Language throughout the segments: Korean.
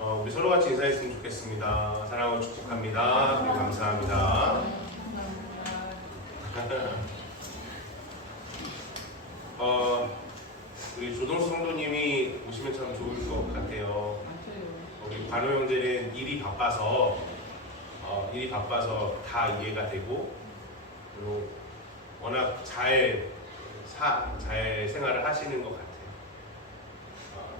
우리 서로 같이 인사했으면 좋겠습니다. 사랑하고 축복합니다. 네, 감사합니다. 우리 조동수 성도님이 오시면 참 좋을 것 같아요. 우리 관우 형제는 일이 바빠서 다 이해가 되고, 그리고 워낙 잘 생활을 하시는 것 같아요.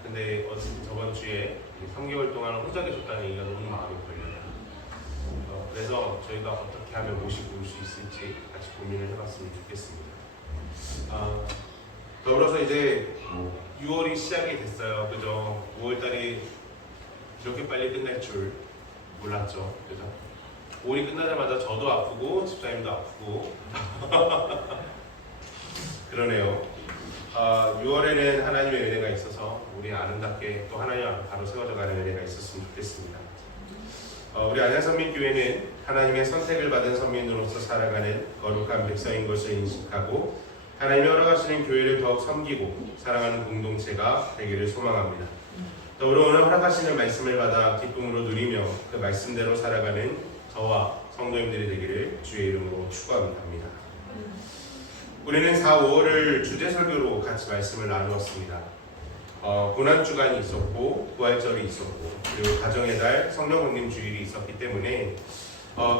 근데 저번 주에 3개월 동안 혼자 계셨다는 얘기가 너무 마음이 걸려요. 그래서 저희가 어떻게 하면 모시고 올 수 있을지 같이 고민을 해봤으면 좋겠습니다. 더불어서 이제 6월이 시작이 됐어요. 그죠? 5월달이 이렇게 빨리 끝날 줄 몰랐죠. 그죠? 5월이 끝나자마자 저도 아프고 집사님도 아프고 그러네요. 6월에는 하나님의 은혜가 있어서 우리 아름답게 또 하나님 앞에 바로 세워져 가는 은혜가 있었으면 좋겠습니다. 우리 안양선민교회는 하나님의 선택을 받은 선민으로서 살아가는 거룩한 백성인 것을 인식하고 하나님이 허락하시는 교회를 더욱 섬기고 사랑하는 공동체가 되기를 소망합니다. 더불어 오늘 허락하시는 말씀을 받아 기쁨으로 누리며 그 말씀대로 살아가는 저와 성도님들이 되기를 주의 이름으로 축원합니다. 우리는 4, 5월을 주제 설교로 같이 말씀을 나누었습니다. 고난주간이 있었고 부활절이 있었고 그리고 가정의 달 성령 강림 주일이 있었기 때문에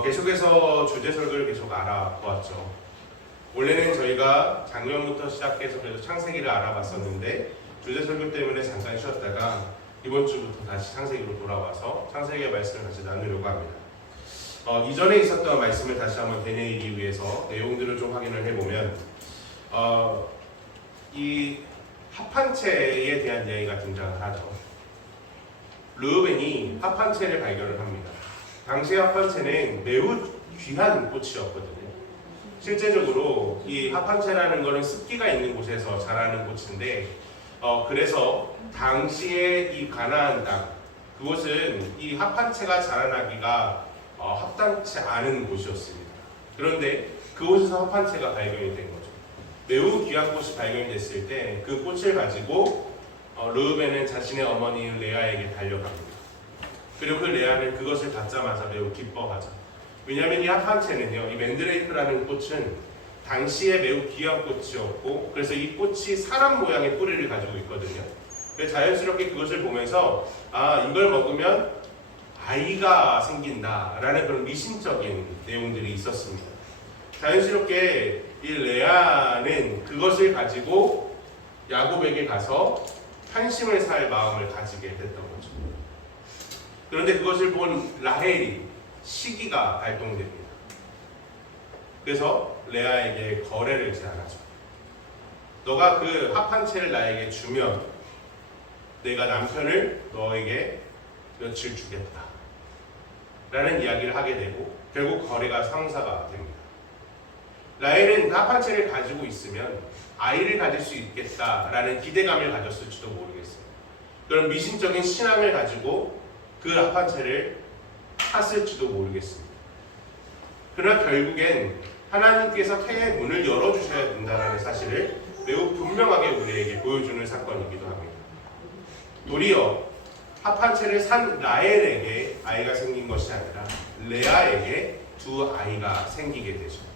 계속해서 주제 설교를 계속 알아보았죠. 원래는 저희가 작년부터 시작해서 그래도 창세기를 알아봤었는데 주제 설교 때문에 잠깐 쉬었다가 이번 주부터 다시 창세기로 돌아와서 창세기의 말씀을 같이 나누려고 합니다. 이전에 있었던 말씀을 다시 한번 되뇌이기 위해서 내용들을 좀 확인을 해보면 이 합판체에 대한 이야기가 등장을 하죠. 르우벤이 합판체를 발견을 합니다. 당시 합판체는 매우 귀한 꽃이었거든요. 실제적으로 이 합판체라는 것은 습기가 있는 곳에서 자라는 꽃인데 그래서 당시에 이 가나안 땅 그곳은 이 합판체가 자라나기가 합당치 않은 곳이었습니다. 그런데 그곳에서 합판체가 발견이 된 거죠. 매우 귀한 꽃이 발견이 됐을 때 그 꽃을 가지고 르우벤은 자신의 어머니 레아에게 달려갑니다. 그리고 그 레아는 그것을 받자마자 매우 기뻐하죠. 왜냐하면 이 합판체는요, 이 맨드레이크라는 꽃은 당시에 매우 귀한 꽃이었고 그래서 이 꽃이 사람 모양의 뿌리를 가지고 있거든요. 그래서 자연스럽게 그것을 보면서 이걸 먹으면 아이가 생긴다라는 그런 미신적인 내용들이 있었습니다. 자연스럽게 이 레아는 그것을 가지고 야곱에게 가서 한심을 살 마음을 가지게 됐던 거죠. 그런데 그것을 본 라헬이 시기가 발동됩니다. 그래서 레아에게 거래를 제안하죠. 너가 그 합판체를 나에게 주면 내가 남편을 너에게 며칠 주겠다 라는 이야기를 하게 되고 결국 거래가 성사가 됩니다. 라헬은 그 합판체를 가지고 있으면 아이를 가질 수 있겠다라는 기대감을 가졌을지도 모르겠어요. 그런 미신적인 신앙을 가지고 그 합판체를 샀을지도 모르겠습니다. 그러나 결국엔 하나님께서 태의 문을 열어주셔야 된다는 사실을 매우 분명하게 우리에게 보여주는 사건이기도 합니다. 도리어 합판체를 산 라헬에게 아이가 생긴 것이 아니라 레아에게 두 아이가 생기게 되죠.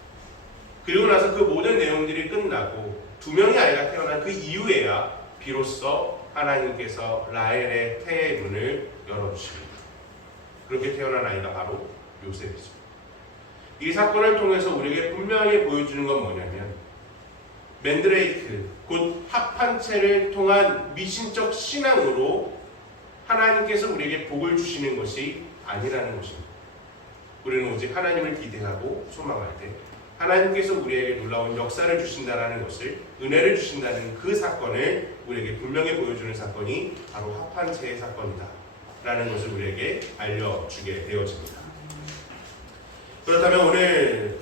그리고 나서 그 모든 내용들이 끝나고 두 명의 아이가 태어난 그 이후에야 비로소 하나님께서 라헬의 태의 문을 열어주십니다. 그렇게 태어난 아이가 바로 요셉이죠. 이 사건을 통해서 우리에게 분명하게 보여주는 건 뭐냐면 맨드레이크, 곧 합판체를 통한 미신적 신앙으로 하나님께서 우리에게 복을 주시는 것이 아니라는 것입니다. 우리는 오직 하나님을 기대하고 소망할 때 하나님께서 우리에게 놀라운 역사를 주신다는 것을, 은혜를 주신다는 그 사건을 우리에게 분명히 보여주는 사건이 바로 합판체의 사건이다 라는 것을 우리에게 알려주게 되어집니다. 그렇다면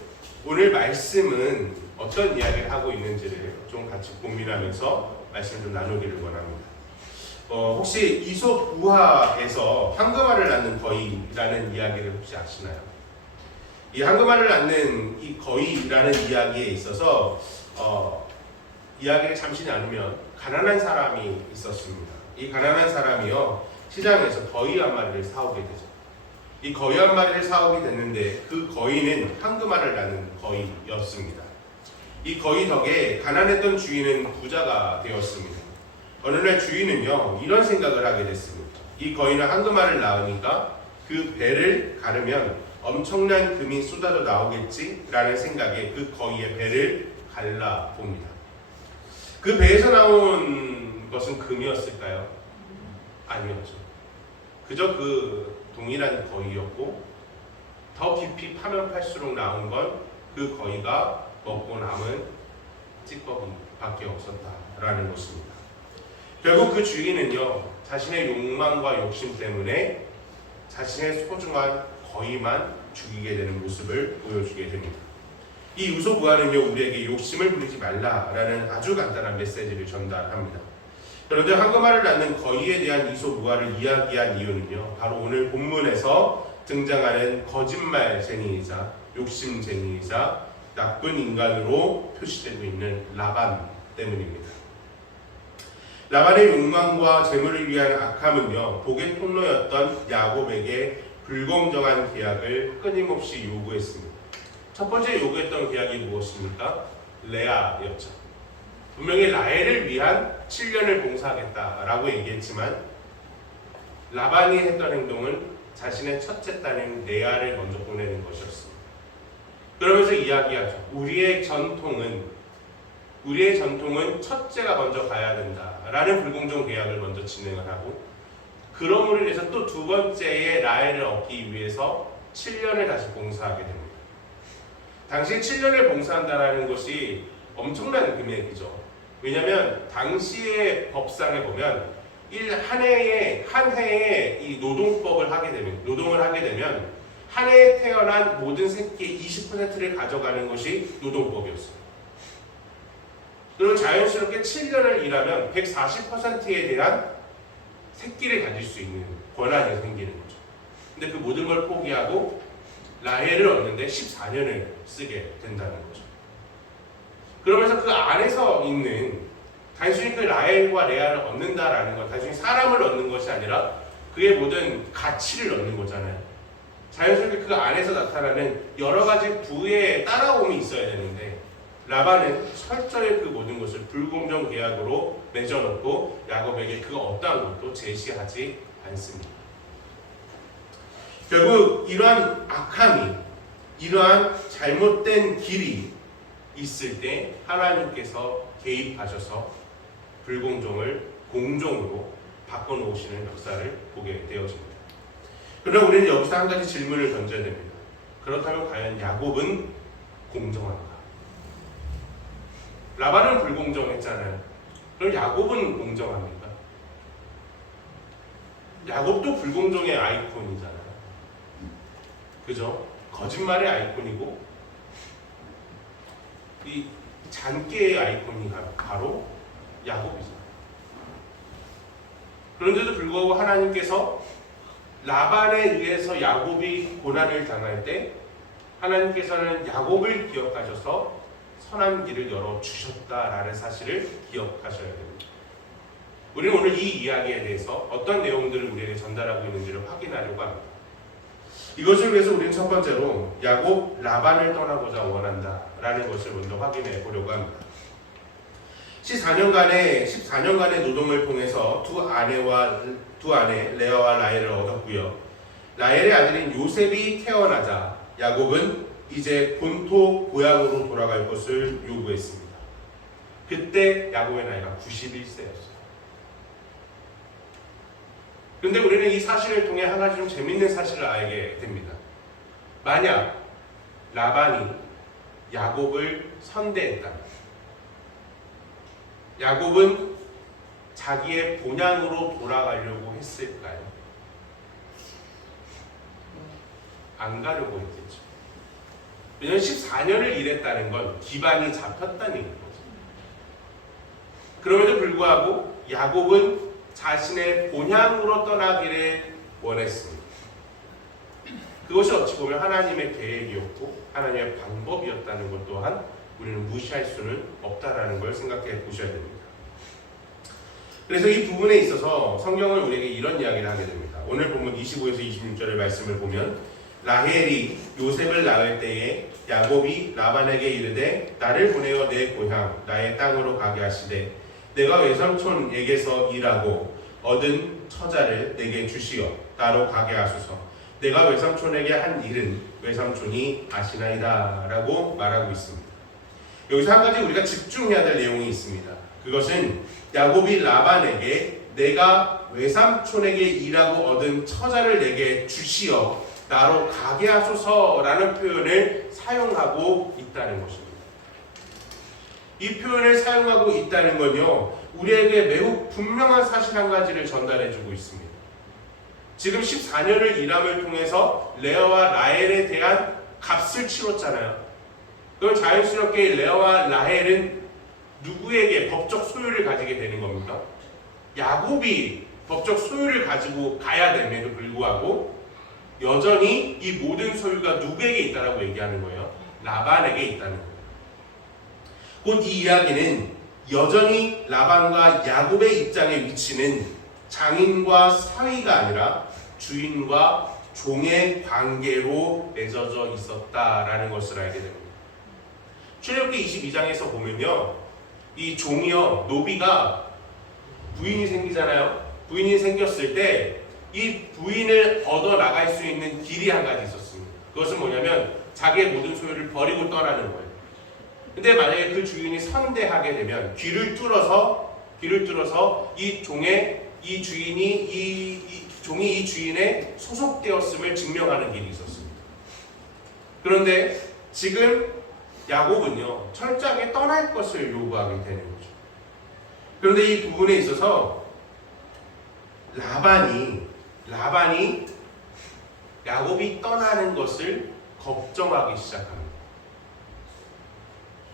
오늘 말씀은 어떤 이야기를 하고 있는지를 좀 같이 고민하면서 말씀을 좀 나누기를 원합니다. 혹시 이솝 우화에서 황금알을 낳는 거위라는 이야기를 혹시 아시나요? 이 황금알을 낳는 이 거위라는 이야기에 있어서 이야기를 잠시 나누면 가난한 사람이 있었습니다. 이 가난한 사람이요 시장에서 거위 한 마리를 사오게 되죠. 이 거위 한 마리를 사오게 됐는데 그 거위는 황금알을 낳는 거위였습니다. 이 거위 덕에 가난했던 주인은 부자가 되었습니다. 어느 날 주인은요 이런 생각을 하게 됐습니다. 이 거위는 황금알을 낳으니까 그 배를 가르면 엄청난 금이 쏟아져 나오겠지라는 생각에 그 거위의 배를 갈라 봅니다. 그 배에서 나온 것은 금이었을까요? 아니었죠. 그저 그 동일한 거위였고 더 깊이 파면 팔수록 나온 건 그 거위가 먹고 남은 찌꺼기밖에 없었다라는 것입니다. 결국 그 주인은요 자신의 욕망과 욕심 때문에 자신의 소중한 거위만 죽이게 되는 모습을 보여주게 됩니다. 이 유소부활은요 우리에게 욕심을 부리지 말라라는 아주 간단한 메시지를 전달합니다. 그런데 황금알을 낳는 거위에 대한 유소부활을 이야기한 이유는요 바로 오늘 본문에서 등장하는 거짓말쟁이이자 욕심쟁이이자 나쁜 인간으로 표시되고 있는 라반 때문입니다. 라반의 욕망과 재물을 위한 악함은요 복의 통로였던 야곱에게 불공정한 계약을 끊임없이 요구했습니다. 첫 번째 요구했던 계약이 무엇입니까? 레아였죠. 분명히 라헬을 위한 7년을 봉사하겠다라고 얘기했지만 라반이 했던 행동은 자신의 첫째 딸인 레아를 먼저 보내는 것이었습니다. 그러면서 이야기하죠. 우리의 전통은 첫째가 먼저 가야 된다라는 불공정 계약을 먼저 진행을 하고 그러므로 인해서 또 두 번째의 라헬을 얻기 위해서 7년을 다시 봉사하게 됩니다. 당시 7년을 봉사한다는 것이 엄청난 금액이죠. 왜냐하면 당시의 법상에 보면 한 해에 이 노동을 하게 되면 한 해에 태어난 모든 새끼의 20%를 가져가는 것이 노동법이었어요. 그럼 자연스럽게 7년을 일하면 140%에 대한 새끼를 가질 수 있는 권한이 생기는 거죠. 근데 그 모든 걸 포기하고 라헬을 얻는데 14년을 쓰게 된다는 거죠. 그러면서 그 안에서 있는 단순히 그 라헬과 레아를 얻는다라는 건 단순히 사람을 얻는 것이 아니라 그의 모든 가치를 얻는 거잖아요. 자연스럽게 그 안에서 나타나는 여러 가지 부의 따라옴이 있어야 되는데 라반은 철저히 그 모든 것을 불공정 계약으로 맺어놓고 야곱에게 그 어떠한 것도 제시하지 않습니다. 결국 이러한 악함이 이러한 잘못된 길이 있을 때 하나님께서 개입하셔서 불공정을 공정으로 바꿔놓으시는 역사를 보게 되어집니다. 그러나 우리는 여기서 한 가지 질문을 던져야 됩니다. 그렇다면 과연 야곱은 공정한가? 라반은 불공정했잖아요. 그럼 야곱은 공정합니까? 야곱도 불공정의 아이콘이잖아요. 그죠? 거짓말의 아이콘이고 이 잔꾀의 아이콘이 바로 야곱이죠. 그런데도 불구하고 하나님께서 라반에 의해서 야곱이 고난을 당할 때 하나님께서는 야곱을 기억하셔서 선한 길을 열어주셨다라는 사실을 기억하셔야 됩니다. 우리는 오늘 이 이야기에 대해서 어떤 내용들을 우리에게 전달하고 있는지를 확인하려고 합니다. 이것을 위해서 우리는 첫 번째로 야곱 라반을 떠나고자 원한다라는 것을 먼저 확인해 보려고 합니다. 14년간의 노동을 통해서 두 아내 레아와 라헬을 얻었고요. 라헬의 아들인 요셉이 태어나자 야곱은 이제 본토 고향으로 돌아갈 것을 요구했습니다. 그때 야곱의 나이가 91세였어요. 그런데 우리는 이 사실을 통해 한 가지 좀 재밌는 사실을 알게 됩니다. 만약 라반이 야곱을 선대했다면 야곱은 자기의 본향으로 돌아가려고 했을까요? 안 가려고 했겠죠. 왜냐하면 14년을 일했다는 건 기반이 잡혔다는 얘기인 거죠. 그럼에도 불구하고 야곱은 자신의 본향으로 떠나기를 원했습니다. 그것이 어찌 보면 하나님의 계획이었고 하나님의 방법이었다는 것 또한 우리는 무시할 수는 없다라는 걸 생각해 보셔야 됩니다. 그래서 이 부분에 있어서 성경은 우리에게 이런 이야기를 하게 됩니다. 오늘 본문 25에서 26절의 말씀을 보면 라헬이 요셉을 낳을 때에 야곱이 라반에게 이르되 나를 보내어 내 고향 나의 땅으로 가게 하시되 내가 외삼촌에게서 일하고 얻은 처자를 내게 주시어 나로 가게 하소서. 내가 외삼촌에게 한 일은 외삼촌이 아시나이다 라고 말하고 있습니다. 여기서 한 가지 우리가 집중해야 될 내용이 있습니다. 그것은 야곱이 라반에게 내가 외삼촌에게 일하고 얻은 처자를 내게 주시어 나로 가게 하소서라는 표현을 사용하고 있다는 것입니다. 이 표현을 사용하고 있다는 건요, 우리에게 매우 분명한 사실 한 가지를 전달해주고 있습니다. 지금 14년을 일함을 통해서 레아와 라헬에 대한 값을 치렀잖아요. 그럼 자연스럽게 레아와 라헬은 누구에게 법적 소유를 가지게 되는 겁니까? 야곱이 법적 소유를 가지고 가야 됨에도 불구하고 여전히 이 모든 소유가 누구에게 있다라고 얘기하는 거예요? 라반에게 있다는 거예요. 곧 이 이야기는 여전히 라반과 야곱의 입장의 위치는 장인과 사위가 아니라 주인과 종의 관계로 맺어져 있었다라는 것을 알게 됩니다. 출애굽기 22장에서 보면요, 이 종이요, 노비가 부인이 생기잖아요. 부인이 생겼을 때 이 부인을 얻어 나갈 수 있는 길이 한 가지 있었습니다. 그것은 뭐냐면 자기의 모든 소유를 버리고 떠나는 거예요. 근데 만약에 그 주인이 선대하게 되면 귀를 뚫어서 이 종의 이 주인이 종이 이 주인에 소속되었음을 증명하는 길이 있었습니다. 그런데 지금 야곱은요, 철저하게 떠날 것을 요구하게 되는 거죠. 그런데 이 부분에 있어서 라반이 야곱이 떠나는 것을 걱정하기 시작합니다.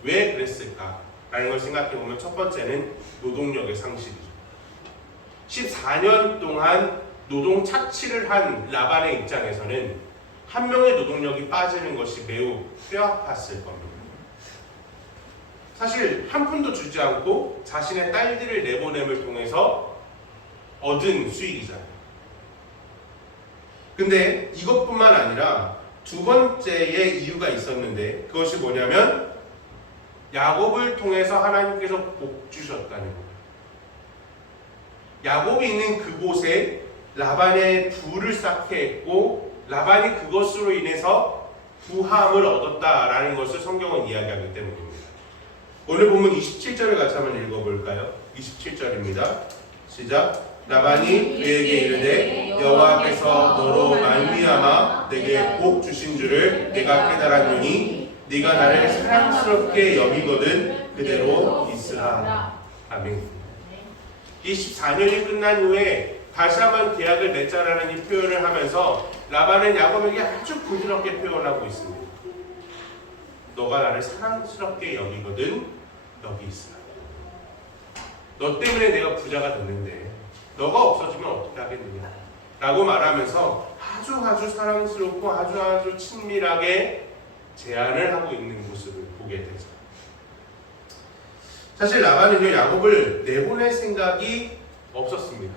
왜 그랬을까라는 걸 생각해보면 첫 번째는 노동력의 상실이죠. 14년 동안 노동 착취를 한 라반의 입장에서는 한 명의 노동력이 빠지는 것이 매우 뼈아팠을 겁니다. 사실 한 푼도 주지 않고 자신의 딸들을 내보냄을 통해서 얻은 수익이잖아요. 근데 이것뿐만 아니라 두 번째의 이유가 있었는데 그것이 뭐냐면 야곱을 통해서 하나님께서 복 주셨다는 거예요. 야곱이 있는 그곳에 라반의 부를 쌓게 했고 라반이 그것으로 인해서 부함을 얻었다라는 것을 성경은 이야기하기 때문입니다. 오늘 본문 27절을 같이 한번 읽어볼까요? 27절입니다. 시작. 라반이 그에게 이르되 여호와께서 너로 말미암아 내게 복 주신 줄을 내가 깨달았노니 네가 나를 사랑스럽게 여기거든 그대로 있으라. 아멘. 이 14년이 끝난 후에 다시 한번 계약을 맺자라는 이 표현을 하면서 라반은 야곱에게 아주 부드럽게 표현하고 있습니다. 너가 나를 사랑스럽게 여기거든 여기 있으라. 너 때문에 내가 부자가 됐는데 너가 없어지면 어떻게 하겠느냐 라고 말하면서 아주 사랑스럽고 아주 친밀하게 제안을 하고 있는 모습을 보게 되죠. 사실 라반은요, 야곱을 내보낼 생각이 없었습니다.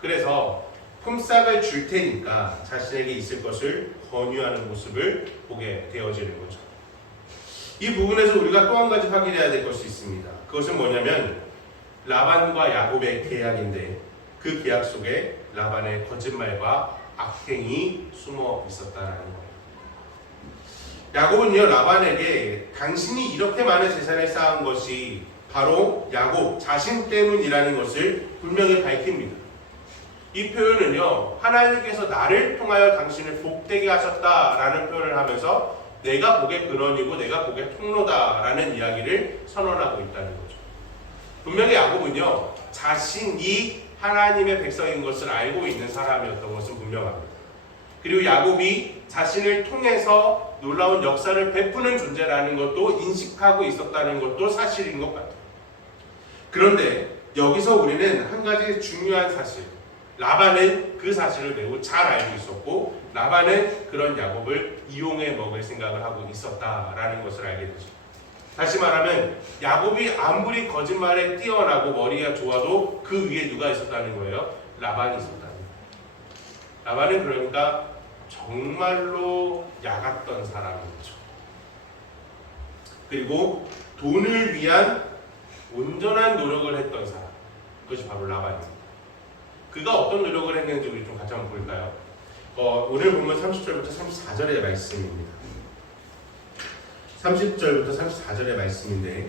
그래서 품삯을 줄 테니까 자신에게 있을 것을 권유하는 모습을 보게 되어지는 거죠. 이 부분에서 우리가 또 한 가지 확인해야 될 것이 있습니다. 그것은 뭐냐면 라반과 야곱의 계약인데 그 계약 속에 라반의 거짓말과 악행이 숨어 있었다는 거예요. 야곱은요, 라반에게 당신이 이렇게 많은 재산을 쌓은 것이 바로 야곱 자신 때문이라는 것을 분명히 밝힙니다. 이 표현은요, 하나님께서 나를 통하여 당신을 복되게 하셨다라는 표현을 하면서 내가 복의 근원이고 내가 복의 통로다라는 이야기를 선언하고 있다는 거죠. 분명히 야곱은요, 자신이 하나님의 백성인 것을 알고 있는 사람이었던 것은 분명합니다. 그리고 야곱이 자신을 통해서 놀라운 역사를 베푸는 존재라는 것도 인식하고 있었다는 것도 사실인 것 같아요. 그런데 여기서 우리는 한 가지 중요한 사실, 라반은 그 사실을 매우 잘 알고 있었고 라반은 그런 야곱을 이용해 먹을 생각을 하고 있었다라는 것을 알게 되죠. 다시 말하면 야곱이 아무리 거짓말에 뛰어나고 머리가 좋아도 그 위에 누가 있었다는 거예요? 라반이 있었다는 거예요. 라반은 그러니까 정말로 약았던 사람이죠. 그리고 돈을 위한 온전한 노력을 했던 사람, 그것이 바로 라반입니다. 그가 어떤 노력을 했는지 우리 좀 같이 한번 볼까요? 오늘 보면 30절부터 34절의 말씀입니다. 30절부터 34절의 말씀인데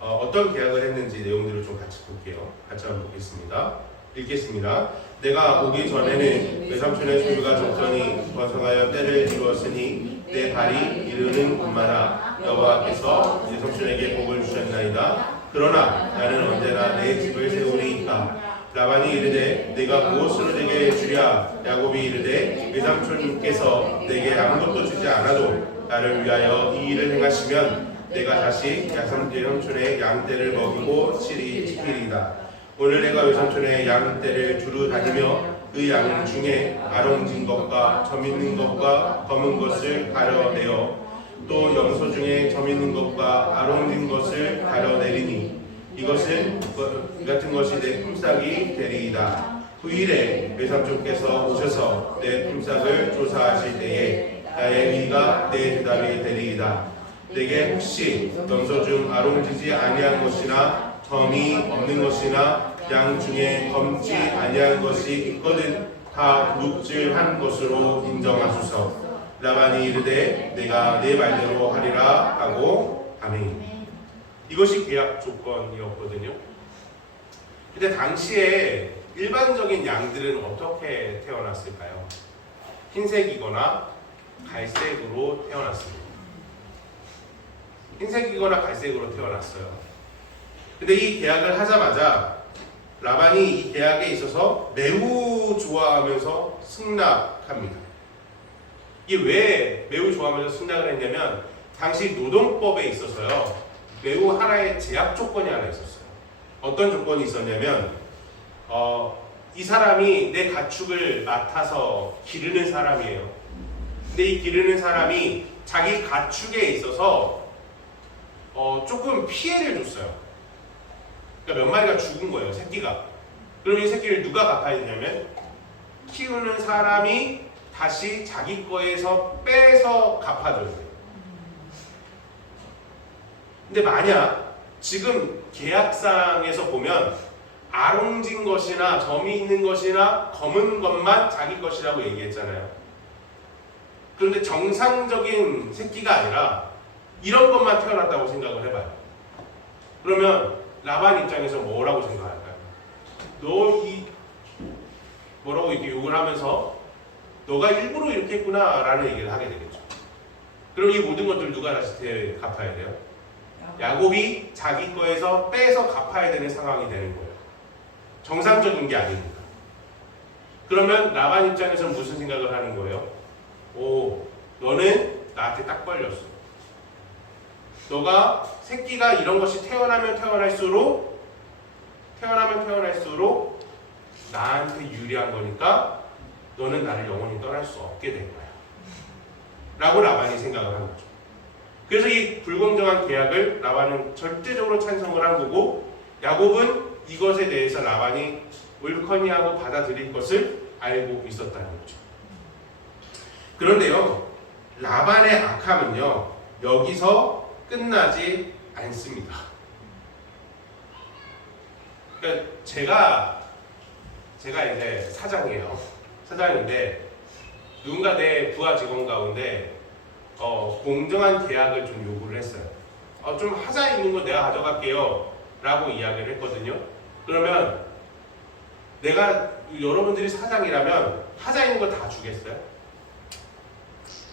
어떤 계약을 했는지 내용들을 좀 같이 볼게요. 같이 한번 보겠습니다. 읽겠습니다. 내가 오기 전에는 외삼촌의 소유가 적더니 번성하여 때를 이루었으니 내 발이 이르는 곳마다 여호와께서 내 삼촌에게 복을 주셨나이다. 그러나 나는 언제나 내 집을 세우리이까. 라반이 이르되 내가 무엇으로 내게 주랴. 야곱이 이르되 외삼촌께서 내게 아무것도 주지 않아도 나를 위하여 이 일을 행하시면 내가 다시 외삼촌의 양떼를 먹이고 지키리이다. 오늘 내가 외삼촌의 양떼를 두루 다니며 그 양 중에 아롱진 것과 점 있는 것과 검은 것을 가려내어 또 염소 중에 점 있는 것과 아롱진 것을 가려내리니 이것은 같은 것이 내 품삯이 되리이다. 후일에 외삼촌께서 오셔서 내 품삯을 조사하실 때에 나의 의가 내 대답이 되리이다. 내게 혹시 염소 중 아롱지지 아니한 것이나 점이 없는 것이나 양 중에 검지 아니한 것이 있거든 다 도둑질한 것으로 인정하소서. 라반이 이르되 내가 내 말대로 하리라 하고 아멘. 이것이 계약 조건이었거든요. 근데 당시에 일반적인 양들은 어떻게 태어났을까요? 흰색이거나 갈색으로 태어났습니다. 흰색이거나 갈색으로 태어났어요. 근데 이 계약을 하자마자 라반이 이 계약에 있어서 매우 좋아하면서 승낙합니다. 이게 왜 매우 좋아하면서 승낙을 했냐면 당시 노동법에 있어서요 매우 하나의 제약 조건이 하나 있었어요. 어떤 조건이 있었냐면 이 사람이 내 가축을 맡아서 기르는 사람이에요. 근데 이 기르는 사람이 자기 가축에 있어서 조금 피해를 줬어요. 그러니까 몇 마리가 죽은 거예요, 새끼가. 그럼 이 새끼를 누가 갚아야 되냐면 키우는 사람이 다시 자기 거에서 빼서 갚아줘야 돼요. 근데 만약 지금 계약상에서 보면 아롱진 것이나 점이 있는 것이나 검은 것만 자기 것이라고 얘기했잖아요. 그런데 정상적인 새끼가 아니라 이런 것만 태어났다고 생각을 해봐요. 그러면 라반 입장에서 뭐라고 생각할까요? 뭐라고 이렇게 욕을 하면서 너가 일부러 이렇게 했구나 라는 얘기를 하게 되겠죠. 그럼 이 모든 것들을 누가 다시 갚아야 돼요? 야곱이 자기 거에서 빼서 갚아야 되는 상황이 되는 거예요. 정상적인 게 아닙니다. 그러면 라반 입장에서 무슨 생각을 하는 거예요? 너는 나한테 딱 걸렸어. 너가 새끼가 이런 것이 태어나면 태어날수록 나한테 유리한 거니까 너는 나를 영원히 떠날 수 없게 된 거야. 라고 라반이 생각을 한 거죠. 그래서 이 불공정한 계약을 라반은 절대적으로 찬성을 한 거고 야곱은 이것에 대해서 라반이 옳거니하고 받아들일 것을 알고 있었다는 거죠. 그런데요, 라반의 악함은요 여기서 끝나지 않습니다. 그러니까 제가 이제 사장이에요. 사장인데 누군가 내 부하 직원 가운데 공정한 계약을 좀 요구를 했어요. 좀 하자 있는 거 내가 가져갈게요 라고 이야기를 했거든요. 그러면 내가 여러분들이 사장이라면 하자 있는 거 다 주겠어요?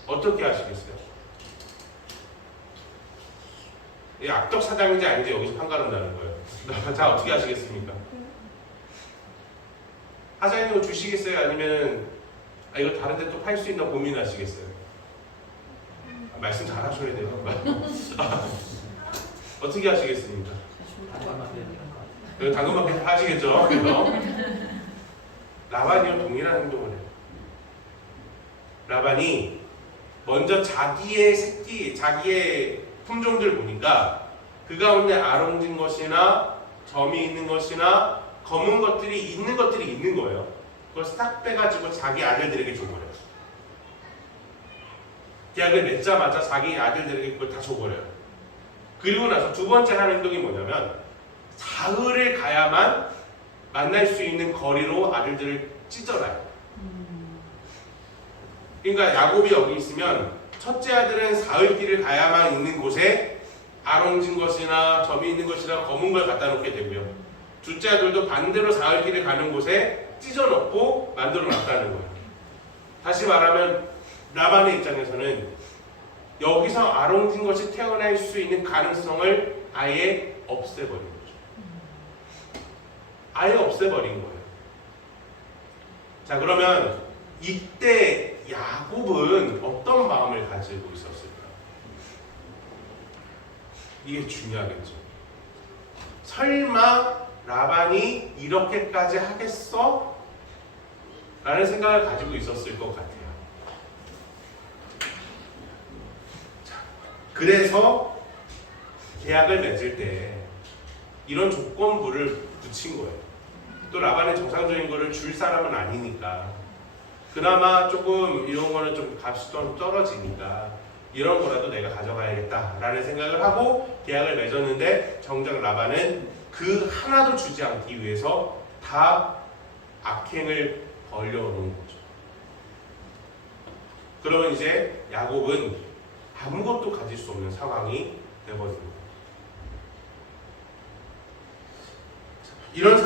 어떻게 하시겠어요? 악덕 사장인지 아닌지 여기서 판가른다는 거예요. 자, 어떻게 하시겠습니까? 하자 있는 거 주시겠어요? 아니면 이거 다른 데 또 팔 수 있나 고민하시겠어요? 말씀 잘 하셔야 돼요. 어떻게 하시겠습니까? 당근마켓 하시겠죠? 그래서 라반이요 동일한 행동을 해요. 라반이 먼저 자기의 새끼, 자기의 품종들 보니까 그 가운데 아롱진 것이나 점이 있는 것이나 검은 것들이 있는 거예요. 그걸 싹 빼가지고 자기 아들들에게 줘버려요. 계약을 맺자마자 자기 아들들에게 그걸 다 줘버려요. 그리고 나서 두 번째 하는 행동이 뭐냐면 사흘을 가야만 만날 수 있는 거리로 아들들을 찢어놔요. 그러니까 야곱이 여기 있으면 첫째 아들은 사흘길을 가야만 있는 곳에 아롱진 것이나 점이 있는 것이나 검은 걸 갖다 놓게 되고요. 둘째 아들도 반대로 사흘길을 가는 곳에 찢어놓고 만들어 놨다는 거예요. 다시 말하면 라반의 입장에서는 여기서 아롱진 것이 태어날 수 있는 가능성을 아예 없애버린 거죠. 아예 없애버린 거예요. 자, 그러면 이때 야곱은 어떤 마음을 가지고 있었을까? 이게 중요하겠죠. 설마 라반이 이렇게까지 하겠어? 라는 생각을 가지고 있었을 것 같아요. 자, 그래서 계약을 맺을 때 이런 조건부를 붙인 거예요. 또 라반의 정상적인 거를 줄 사람은 아니니까, 그나마 조금 이런 거는 좀 값이 좀 떨어지니까 이런 거라도 내가 가져가야겠다라는 생각을 하고 계약을 맺었는데, 정작 라반은 그 하나도 주지 않기 위해서 다 악행을 벌려놓은 거죠. 그러면 이제 야곱은 아무것도 가질 수 없는 상황이 되버린 거예요. 이런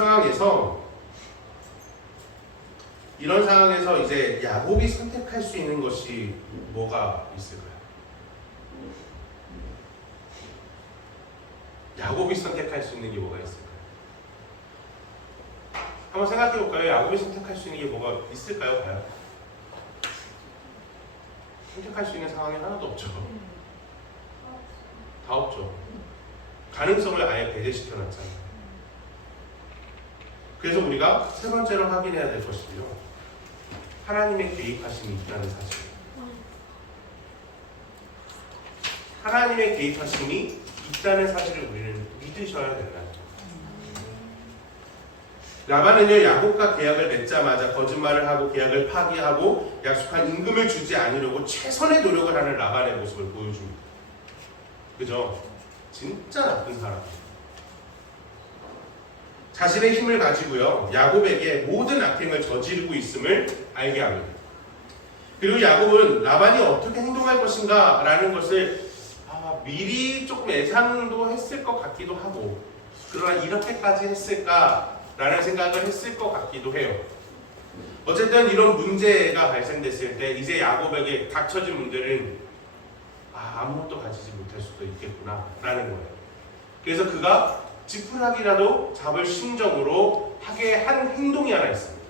상황에서 이제 야곱이 선택할 수 있는 것이 뭐가 있을까요? 야곱이 선택할 수 있는 게 뭐가 있을까요? 한번 생각해 볼까요? 야곱이 선택할 수 있는 게 뭐가 있을까요? 과연? 선택할 수 있는 상황이 하나도 없죠. 다 없죠. 가능성을 아예 배제시켜 놨잖아요. 그래서 우리가 세 번째로 확인해야 될 것이요, 하나님의 개입하심이 있다는 사실. 하나님의 개입하심이 있다는 사실을 우리는 믿으셔야 된다. 라반은요, 야곱과 계약을 맺자마자 거짓말을 하고 계약을 파기하고 약속한 임금을 주지 않으려고 최선의 노력을 하는 라반의 모습을 보여줍니다. 그죠? 진짜 나쁜 사람. 자신의 힘을 가지고요, 야곱에게 모든 악행을 저지르고 있음을 알게 합니다. 그리고 야곱은 라반이 어떻게 행동할 것인가 라는 것을 미리 조금 예상도 했을 것 같기도 하고, 그러나 이렇게까지 했을까 라는 생각을 했을 것 같기도 해요. 어쨌든 이런 문제가 발생됐을 때 이제 야곱에게 닥쳐진 문제는 아무것도 가지지 못할 수도 있겠구나 라는 거예요. 그래서 그가 지푸라기라도 잡을 심정으로 하게 한 행동이 하나 있습니다.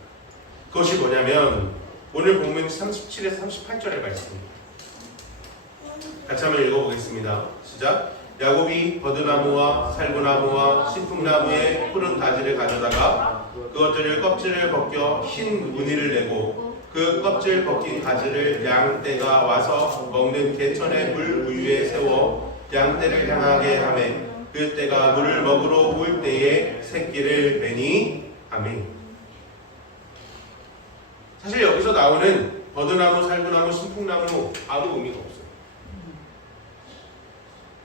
그것이 뭐냐면 오늘 본문 37에서 38절의 말씀입니다. 같이 한번 읽어보겠습니다. 시작. 야곱이 버드나무와 살구나무와 신풍나무의 푸른 가지를 가져다가 그것들을 껍질을 벗겨 흰 무늬를 내고 그 껍질 벗긴 가지를 양떼가 와서 먹는 개천의 물 위에 세워 양떼를 향하게 하매 그 떼가 물을 먹으러 올 때에 새끼를 매니. 아멘. 사실 여기서 나오는 버드나무, 살구나무, 신풍나무 아무 의미가 없어요.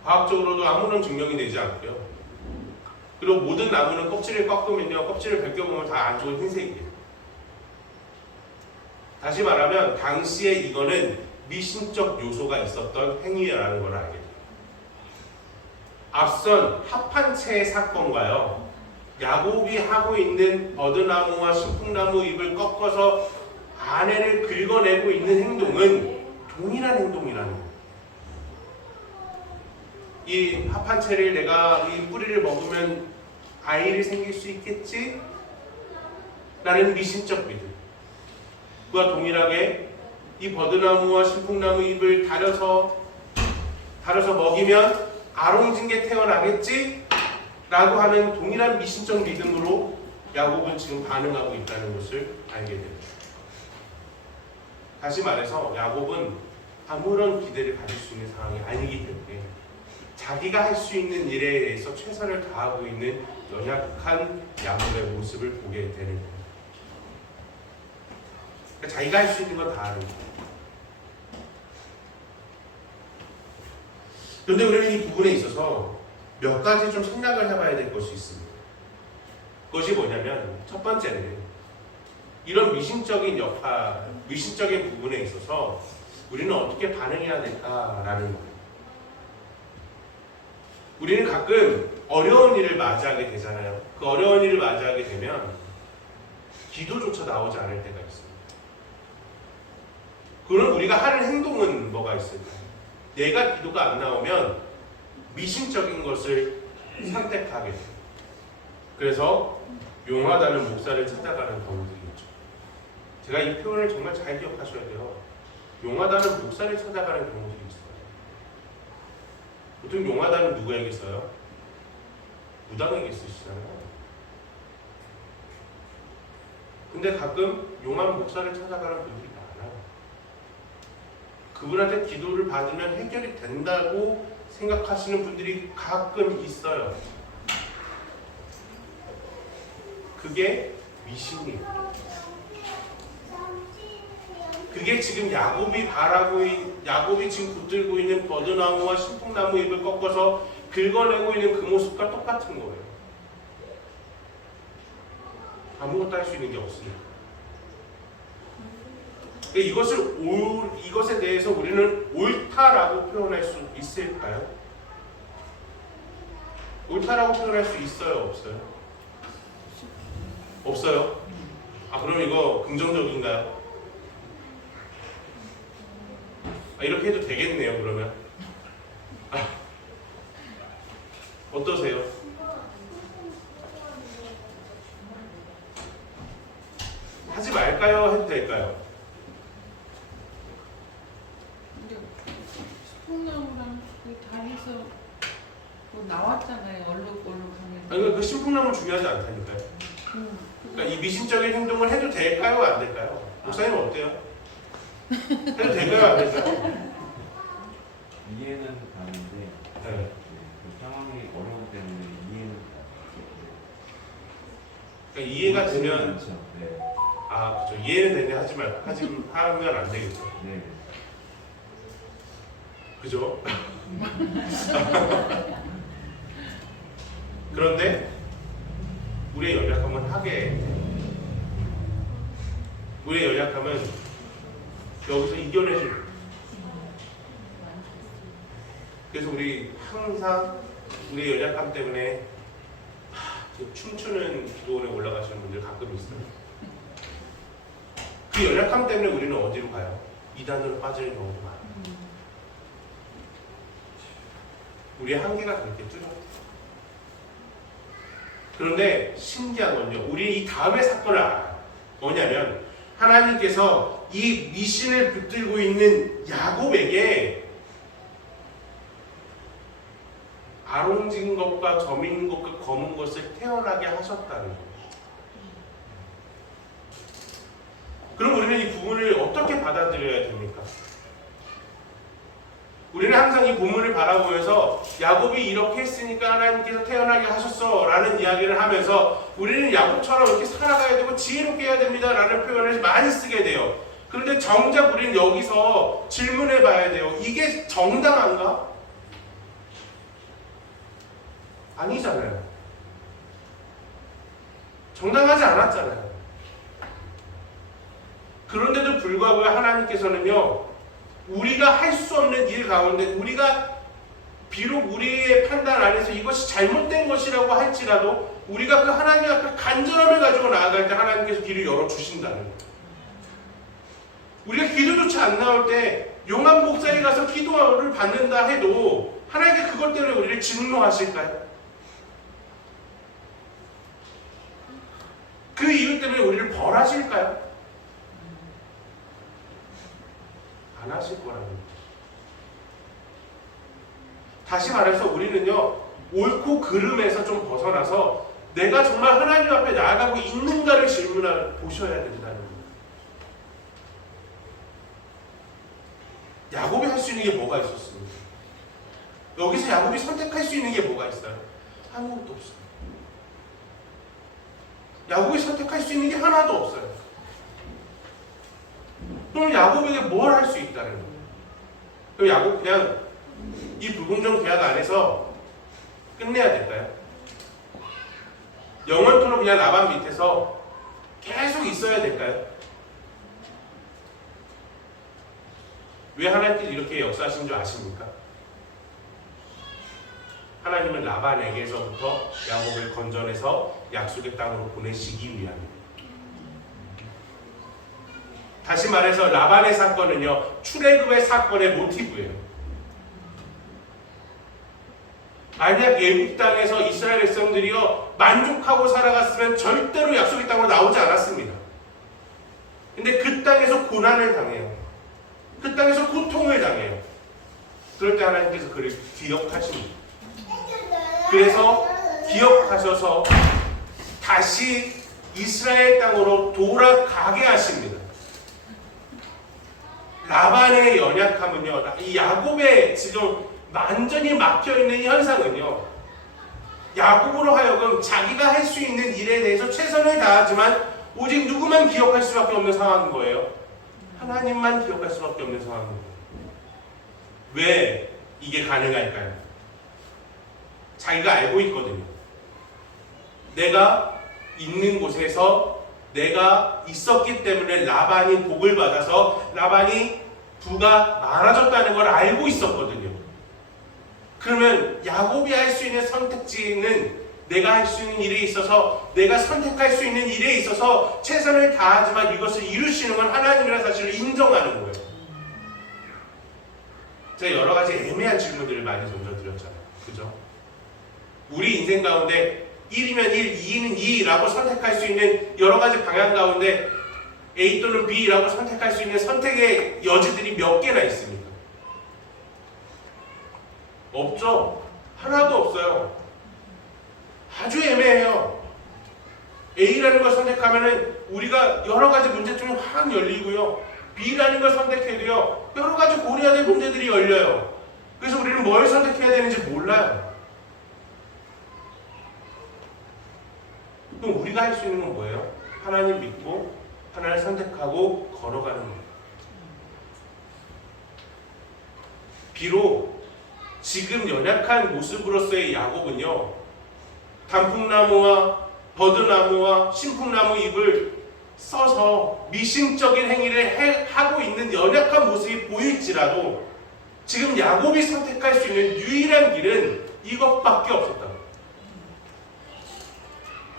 과학적으로도 아무런 증명이 되지 않고요. 그리고 모든 나무는 껍질을 꺾으면요, 껍질을 벗겨보면 다 안쪽은 흰색이에요. 다시 말하면 당시에 이거는 미신적 요소가 있었던 행위라는 걸 알게 돼요. 앞선 합판체의 사건과요, 야곱이 하고 있는 버드나무와 신풍나무 잎을 꺾어서 아내를 긁어내고 있는 행동은 동일한 행동이라는 거예요. 이 합판체를 내가 이 뿌리를 먹으면 아이를 생길 수 있겠지? 라는 미신적 믿음. 그와 동일하게 이 버드나무와 신풍나무 잎을 다려서 먹이면 아롱진게 태어나겠지? 라고 하는 동일한 미신적 믿음으로 야곱은 지금 반응하고 있다는 것을 알게 됩니다. 다시 말해서 야곱은 아무런 기대를 가질 수 있는 상황이 아니기 때문에 자기가 할 수 있는 일에 대해서 최선을 다하고 있는 연약한 야곱의 모습을 보게 되는 거예요. 그러니까 자기가 할 수 있는 건 다 하는 거예요. 그런데 우리는 이 부분에 있어서 몇 가지 좀 생각을 해봐야 될 것이 있습니다. 그것이 뭐냐면 첫 번째는 이런 미신적인 부분에 있어서 우리는 어떻게 반응해야 될까라는 거예요. 우리는 가끔 어려운 일을 맞이하게 되잖아요. 그 어려운 일을 맞이하게 되면 기도조차 나오지 않을 때가 있습니다. 그럼 우리가 하는 행동은 뭐가 있을까요? 내가 기도가 안 나오면 미신적인 것을 선택하게 돼요. 그래서 용하다는 목사를 찾아가는 경우들이 있죠. 제가 이 표현을 정말 잘 기억하셔야 돼요. 용하다는 목사를 찾아가는 경우들이 있어요. 보통 용하다는 누구에게 써요? 무당에게 쓰시잖아요. 근데 가끔 용한 목사를 찾아가는 분들이 많아요. 그분한테 기도를 받으면 해결이 된다고 생각하시는 분들이 가끔 있어요. 그게 미신이에요. 그게 지금 야곱이 지금 붙들고 있는 버드나무와 신풍나무 잎을 꺾어서 긁어내고 있는 그 모습과 똑같은 거예요. 아무것도 할 수 있는 게 없습니다. 이것에 대해서 우리는 옳다라고 표현할 수 있을까요? 옳다라고 표현할 수 있어요? 없어요? 없어요? 그럼 이거 긍정적인가요? 이렇게 해도 되겠네요, 그러면. 어떠세요? 하지 말까요? 해도 될까요? 신풍나무랑 다 해서 뭐 나왔잖아요. 얼룩하면. 그 신풍나무 중요하지 않다니까요. 그러니까 이 미신적인 행동을 해도 될까요? 안 될까요? 목사님 어때요? 해도 될까요? 안 될까요? 이해는 가는데 네. 그 상황이 어려운 때문에 이해는 그러니까 이해가 되면 않죠. 네. 그렇죠. 이해는 되는데 하면 안 되겠죠. 네. 그죠? 그런데 우리의 연약함은 우리의 연약함은 여기서 이겨내줄 거예요. 그래서 우리 항상 우리의 연약함 때문에 춤추는 기도원에 올라가시는 분들 가끔 있어요. 그 연약함 때문에 우리는 어디로 가요? 이단으로 빠지는 경우도 많아요. 우리의 한계가 그렇게 뚜렷해요. 그런데 신기한 건요, 우리 이 다음의 사건을 알아요. 뭐냐면 하나님께서 이 미신을 붙들고 있는 야곱에게 아롱진 것과 점인 것과 검은 것을 태어나게 하셨다는 거예요. 그럼 우리는 이 부분을 어떻게 받아들여야 됩니까? 우리는 항상 이 본문을 바라보면서 야곱이 이렇게 했으니까 하나님께서 태어나게 하셨어 라는 이야기를 하면서 우리는 야곱처럼 이렇게 살아가야 되고 지혜롭게 해야 됩니다 라는 표현을 많이 쓰게 돼요. 그런데 정작 우리는 여기서 질문해 봐야 돼요. 이게 정당한가? 아니잖아요. 정당하지 않았잖아요. 그런데도 불구하고 하나님께서는요, 우리가 할 수 없는 일 가운데 우리가 비록 우리의 판단 안에서 이것이 잘못된 것이라고 할지라도 우리가 그 하나님 앞에 간절함을 가지고 나아갈 때 하나님께서 길을 열어주신다는 거예요. 우리가 기도조차 안 나올 때 용한 목사에 가서 기도를 받는다 해도 하나님께 그것 때문에 우리를 진노하실까요? 그 이유 때문에 우리를 벌하실까요? 안 하실 거라는 거죠. 다시 말해서 우리는요, 옳고 그름에서 좀 벗어나서 내가 정말 하나님 앞에 나아가고 있는가를 보셔야 된다는 거예요. 야곱이 할 수 있는 게 뭐가 있었습니까? 여기서 야곱이 선택할 수 있는 게 뭐가 있어요? 아무것도 없어요. 야곱이 선택할 수 있는 게 하나도 없어요. 그럼 야곱에게 뭘 할 수 있다는 거예요? 그럼 야곱 그냥 이 불공정 계약 안에서 끝내야 될까요? 영원토록 그냥 라반 밑에서 계속 있어야 될까요? 왜 하나님께서 이렇게 역사하신 줄 아십니까? 하나님은 라반에게서부터 야곱을 건져내서 약속의 땅으로 보내시기 위함입니다. 다시 말해서 라반의 사건은요, 출애굽의 사건의 모티브예요. 만약 애굽 땅에서 이스라엘 백성들이요 만족하고 살아갔으면 절대로 약속의 땅으로 나오지 않았습니다. 근데 그 땅에서 고난을 당해요. 그 땅에서 고통을 당해요. 그럴 때 하나님께서 그를 기억하십니다. 그래서 기억하셔서 다시 이스라엘 땅으로 돌아가게 하십니다. 라반의 연약함은요, 이 야곱의 지금 완전히 막혀있는 현상은요, 야곱으로 하여금 자기가 할 수 있는 일에 대해서 최선을 다하지만 오직 누구만 기억할 수밖에 없는 상황인 거예요. 하나님만 기억할 수밖에 없는 상황인 거예요. 왜 이게 가능할까요? 자기가 알고 있거든요. 내가 있는 곳에서 내가 있었기 때문에 라반이 복을 받아서 라반이 부가 많아졌다는 걸 알고 있었거든요. 그러면 야곱이 할 수 있는 선택지는 내가 할 수 있는 일에 있어서, 내가 선택할 수 있는 일에 있어서 최선을 다하지만 이것을 이루시는 건 하나님이라는 사실을 인정하는 거예요. 제가 여러 가지 애매한 질문들을 많이 던져드렸잖아요. 그죠? 우리 인생 가운데 1이면 1, 2는 2라고 선택할 수 있는 여러 가지 방향 가운데 A 또는 B라고 선택할 수 있는 선택의 여지들이 몇 개나 있습니까? 없죠? 하나도 없어요. 아주 애매해요. A라는 걸 선택하면은 우리가 여러 가지 문제점이 확 열리고요. B라는 걸 선택해도요, 여러 가지 고려해야 될 문제들이 열려요. 그래서 우리는 뭘 선택해야 되는지 몰라요. 그럼 우리가 할 수 있는 건 뭐예요? 하나님 믿고 하나를 선택하고 걸어가는 거예요. 비록 지금 연약한 모습으로서의 야곱은요, 단풍나무와 버드나무와 신풍나무 잎을 써서 미신적인 행위를 하고 있는 연약한 모습이 보일지라도 지금 야곱이 선택할 수 있는 유일한 길은 이것밖에 없었다.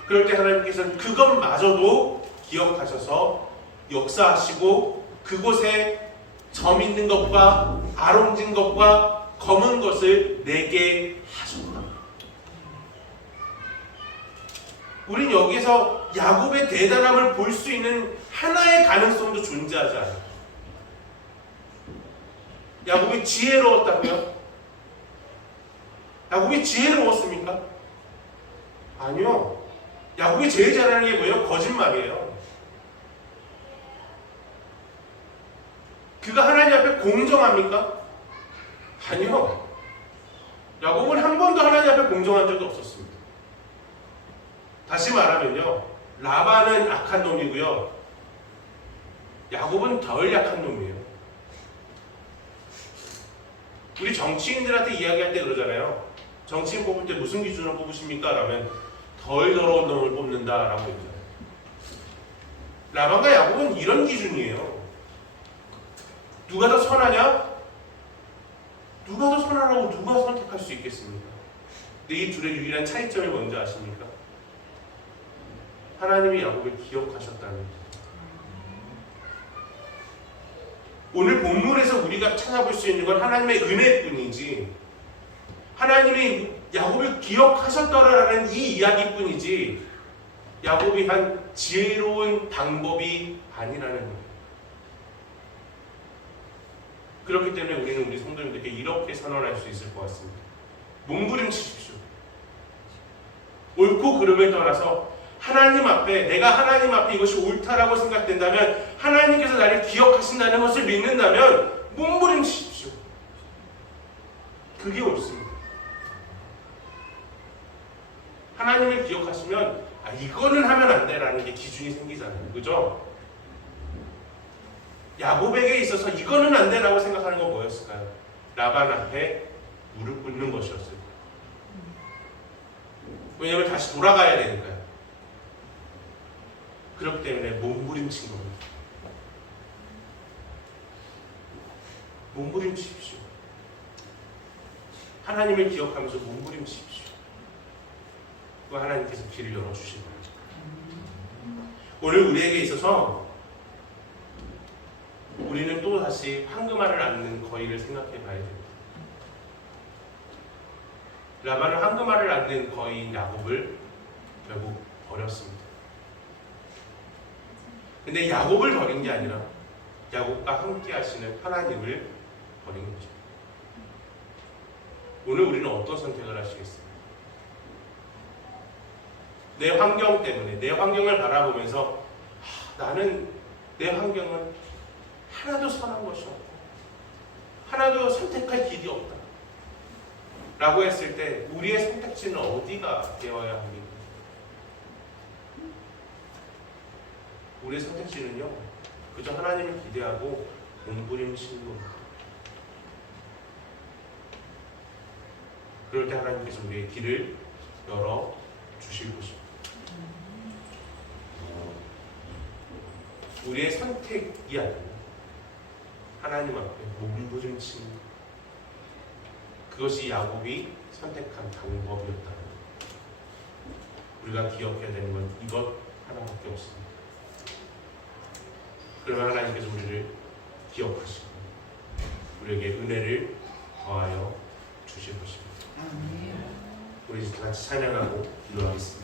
그럴 때 하나님께서는 그것마저도 기억하셔서 역사하시고 그곳에 점 있는 것과 아롱진 것과 검은 것을 내게 하셨다. 우린 여기서 야곱의 대단함을 볼 수 있는 하나의 가능성도 존재하지 않아요. 야곱이 지혜로웠다고요? 야곱이 지혜로웠습니까? 아니요. 야곱이 제일 잘하는 게 뭐예요? 거짓말이에요. 그가 하나님 앞에 공정합니까? 아니요. 야곱은 한 번도 하나님 앞에 공정한 적이 없었습니다. 다시 말하면요, 라반은 악한 놈이고요, 야곱은 덜 약한 놈이에요. 우리 정치인들한테 이야기할 때 그러잖아요. 정치인 뽑을 때 무슨 기준으로 뽑으십니까? 라면 덜 더러운 놈을 뽑는다라고 했잖아요. 라반과 야곱은 이런 기준이에요. 누가 더 선하냐? 누가 더 선하라고 누가 선택할 수 있겠습니까? 근데 이 둘의 유일한 차이점이 뭔지 아십니까? 하나님이 야곱을 기억하셨다는 거예요. 오늘 본문에서 우리가 찾아볼 수 있는 건 하나님의 은혜뿐이지, 하나님이 야곱을 기억하셨더라라는 이 이야기뿐이지 야곱이 한 지혜로운 방법이 아니라는 거예요. 그렇기 때문에 우리는 우리 성도님들께 이렇게 선언할 수 있을 것 같습니다. 몸부림치십시오. 옳고 그름을 떠나서 하나님 앞에, 내가 하나님 앞에 이것이 옳다라고 생각된다면, 하나님께서 나를 기억하신다는 것을 믿는다면 몸부림치십시오. 그게 옳습니다. 하나님을 기억하시면 아 이거는 하면 안 돼라는 게 기준이 생기잖아요. 그죠? 야곱에게 있어서 이거는 안 돼라고 생각하는 건 뭐였을까요? 라반 앞에 무릎 꿇는 것이었을 거예요. 왜냐하면 다시 돌아가야 되니까요. 그렇기 때문에 몸부림친 겁니다. 몸부림치십시오. 하나님을 기억하면서 몸부림치십시오. 그 하나님께서 길을 열어주실 거예요. 오늘 우리에게 있어서 우리는 또 다시 황금알을 앓는 거인을 생각해 봐야 됩니다. 라반은 황금알을 앓는 거인 야곱을 결국 버렸습니다. 근데 야곱을 버린 게 아니라 야곱과 함께 하시는 하나님을 버린 거죠. 오늘 우리는 어떤 선택을 하시겠습니까? 내 환경 때문에 내 환경을 바라보면서 나는 내 환경은 하나도 선한 것이 없고 하나도 선택할 길이 없다 라고 했을 때 우리의 선택지는 어디가 되어야 합니까? 우리의 선택지는요 그저 하나님을 기대하고 몸부림치는 겁니다. 그럴 때 하나님께서 우리의 길을 열어 주실 것입니다. 우리의 선택이 아니라 하나님 앞에 몸부림치는 그것이 야곱이 선택한 방법이었다. 우리가 기억해야 되는 건 이것 하나밖에 없습니다. 그러면 하나님께서 우리를 기억하시고 우리에게 은혜를 더하여 주실 것입니다. 우리 같이 찬양하고 기도하겠습니다.